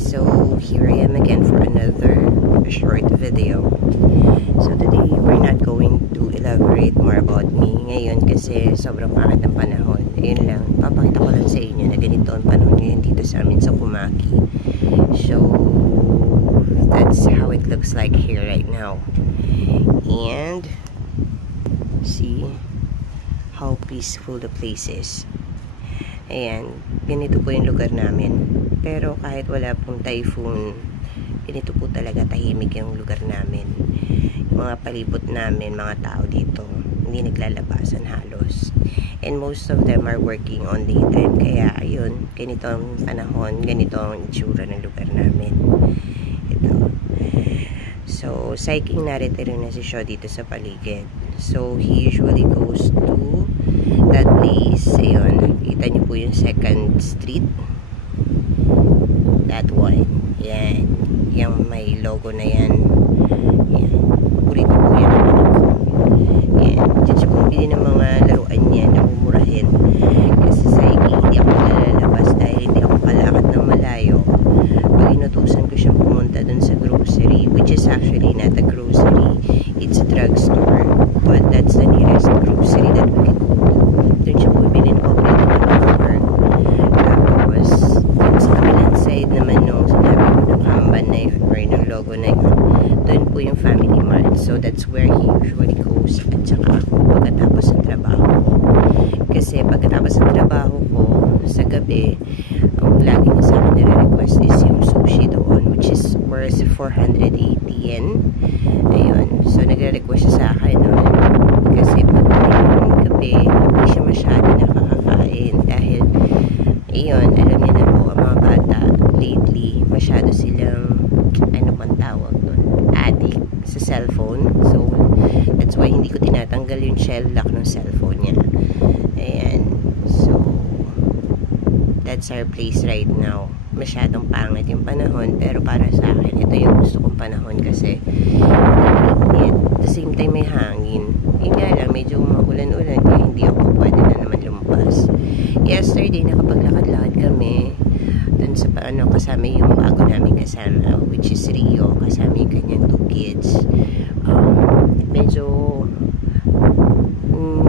So here I am again for another short video. So today we're not going to elaborate more about me ngayon kasi sobrang pangit ng panahon. Ayun lang, papakita ko lang sa inyo na ganito ang panahon ngayon dito sa amin sa Kumaki. So that's how it looks like here right now. And see how peaceful the place is. Ayan, ganito po yung lugar namin. Pero kahit wala pong typhoon, ganito po talaga tahimik yung lugar namin. Yung mga palibot namin, mga tao dito, hindi naglalabasan halos. And most of them are working on daytime. Kaya ayun, ganito ang panahon, ganito ang itsura ng lugar namin. Ito. So, psyching narito rin na si Shaw dito sa paligid. So, he usually goes to that place. Ayun, kita niyo po yung 2nd Street. That one. Yan. Yung may logo na yan. Yan. Paborito po yan ang anak ko. Yan. Diyan siya bumili ng mga laruan niya na umurahin. Kasi psyching, hindi ako nalalabas dahil hindi ako kalakad ng malayo. Pag inutusan ko siyang pumunta dun sa grocery, which is actually not a grocery, it's a drugstore. But that's the nearest grocery that we can go to. Doon siya bumili ng paborito ng work. Tapos, sa kabilang side naman nung sinabi ko ng kamban na yun, or ng logo na yun, doon po yung Family Mart. So, that's where he usually goes. At saka ako, pagkatapos ng trabaho ko. Kasi pagkatapos ng trabaho ko, sa gabi, ang lagi niya sa akin nire-request is yung sushi doon, which is worth 480 yen. Ayun. So, nagre-request siya sa akin noon. Kasi pag yung gabi, hindi siya masyado nakakakain. Dahil, ayun, alam niyo na po, ang mga bata, lately, masyado silang, ano pang tawag nun, addict sa cellphone. So, that's why hindi ko tinatanggal yung shell lock ng cellphone niya. Ayan. So, that's our place right now. Masyadong pangit yung panahon, pero para sa akin, ito yung gusto kong panahon kasi at the same time may hangin. Yun nga lang, medyo maulan-ulan kaya hindi ako pwede na naman lumabas. Yesterday, nakapaglakad-lakad kami dun sa paano, kasama yung bago namin kasama, which is Rio, kasama yung kanyang 2 kids. Medyo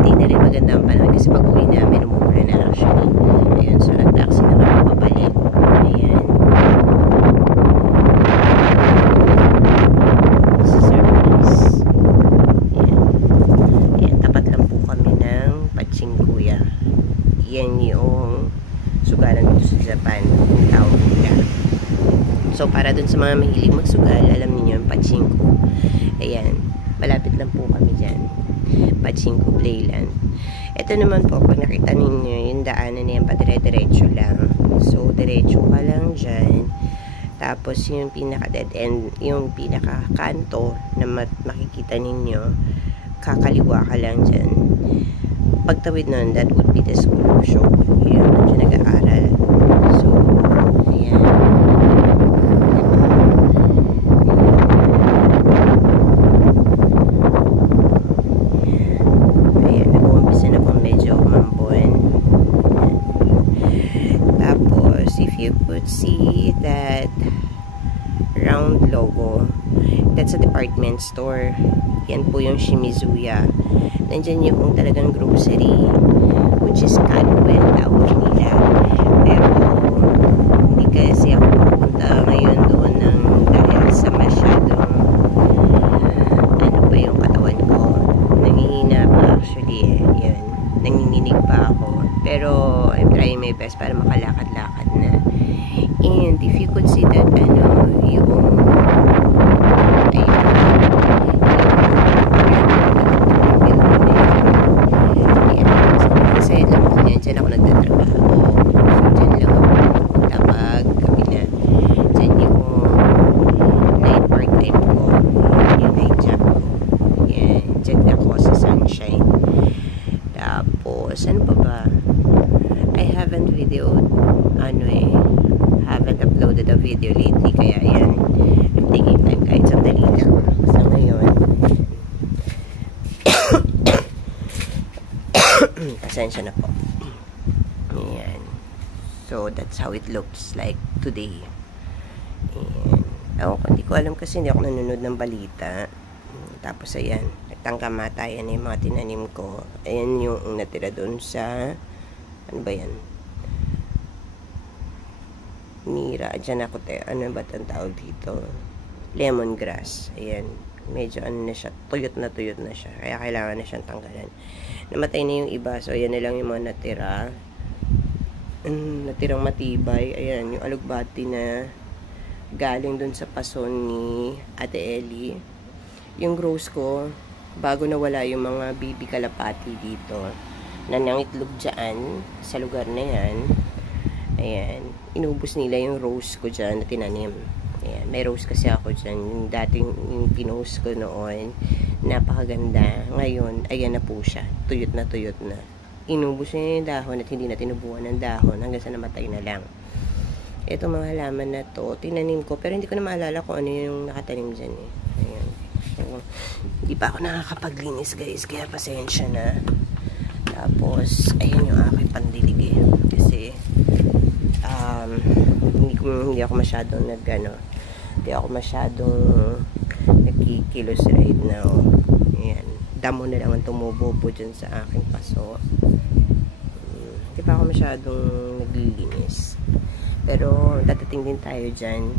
hindi na rin maganda ang panahon kasi pag uwi namin, umuulan na actually. Ayun, so nag-taxi na kami pabalik. Ayan. This is our place. Ayan. Ayan, tapat lang po kami ng Pachinkuya. Yan yung sugalan dito sa Japan, yung tawag nila. So, para dun sa mga mahilig magsugal, alam niyo yung Pachinko. Ayan, malapit lang po kami dyan. Pachinko Playland. Ito naman po, pag nakita ninyo, yung daanan na yan, padire-diretso lang. So, diretso ka lang dyan. Tapos, yung pinaka-dead end, yung pinaka-kanto na makikita ninyo, kakaliwa ka lang dyan. Pagtawid nun, that would be the school of show. Yun, nandiyo nag-aaral. So, ayan. Ayan, nag-uumpisa na po medyo umambon. Tapos, if you could see that round logo, that's a department store. Yan po yung Shimizuya. Nandyan yung talagang grocery, which is Canwell, tawag nila. Pero, hindi kasi ako pupunta ngayon doon dahil sa masyadong, ano pa yung katawan ko. Nangihina pa actually. Yan. Nanginginig pa ako. Pero, I'm trying my best para makalakad-lakad na. And, if you could see that, yung dyan ako nagtatrabaho. So, dyan lang ako pupunta pag gabi na. Dyan yung night part-time ko. Yung night job ko. Yan. Dyan ako sa Sunshine. Tapos, ano pa ba? I haven't haven't uploaded a video lately. Kaya, yan. I'm taking time kahit sandali lang. Sa ngayon. Pasensya na po. Ayan. So, that's how it looks like today. Ayan. Hindi ko alam kasi hindi ako nanonood ng balita. Tapos ayan, nagtangkamatayan yung mga tinanim ko. Ayan yung natira doon sa, ano ba yan? Mira, dyan ako ano ba ang tawag dito? Lemongrass. Ayan, medyo ano na siya, tuyot na siya. Kaya kailangan na siyang tanggalan. Namatay na yung iba, so ayan na lang yung mga natira. Natirang matibay. Ayan, yung alugbati na galing dun sa pason ni Ate Ellie. Yung grows ko, bago nawala yung mga baby kalapati dito, na nangitlog dyan, sa lugar na yan, ayan, inubos nila yung rose ko dyan na tinanim. Ayan, may rose kasi ako dyan, yung dating yung pinost ko noon, napakaganda. Ngayon, ayan na po siya, tuyot na. Inubos niya yung dahon at hindi na tinubuan ng dahon hanggang sa namatay na lang. Ito mga halaman na to, tinanim ko, pero hindi ko na maalala kung ano yung nakatanim dyan eh. Ayan. Hindi pa ako nakakapaglinis guys, kaya pasensya na. Tapos ayan yung aking pandilig eh. Kasi hindi ako masyadong nagkikilos right now. Ayan, damo na lang ang tumubo po dyan sa aking paso. Hindi pa ako masyadong naglilinis, pero dadating din tayo dyan.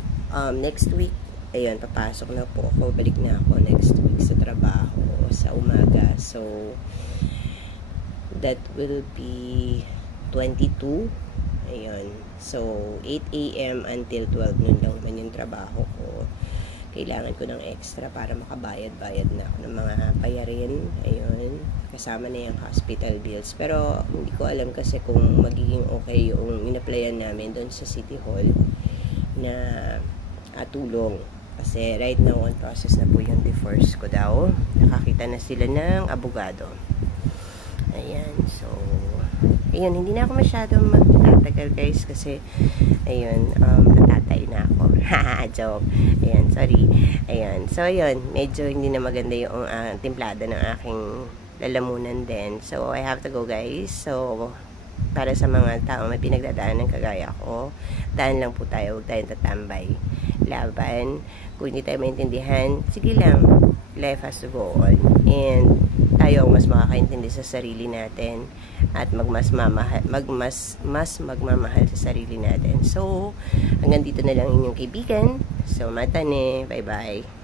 Next week, ayun, papasok na po ako, balik na ako next week sa trabaho sa umaga. So that will be 22. Ayun, so 8 AM until 12 noon lang naman yung trabaho ko. Kailangan ko ng extra para makabayad-bayad na ako ng mga bayarin. Ayun, kasama na yung hospital bills. Pero hindi ko alam kasi kung magiging okay yung in-applyan namin doon sa City Hall na tulong. Kasi right now, on process na po yung divorce ko daw. Nakakita na sila ng abogado. Ayan, so ayun, hindi na ako masyadong magtatagal guys kasi ayun, natatay na ako. Joke. Ayan, sorry. Ayan, so ayun, medyo hindi na maganda yung timplada ng aking lalamunan din. So I have to go guys. So para sa mga tao may pinagdadaanan kagaya ko, daan lang po tayo, huwag tayong tatambay. Laban, kung hindi tayo maintindihan, sige lang, life has to go on. And tayo ang mas makakaintindi sa sarili natin at mas magmamahal sa sarili natin. So hanggang dito na lang inyong kaibigan. So matane, bye bye.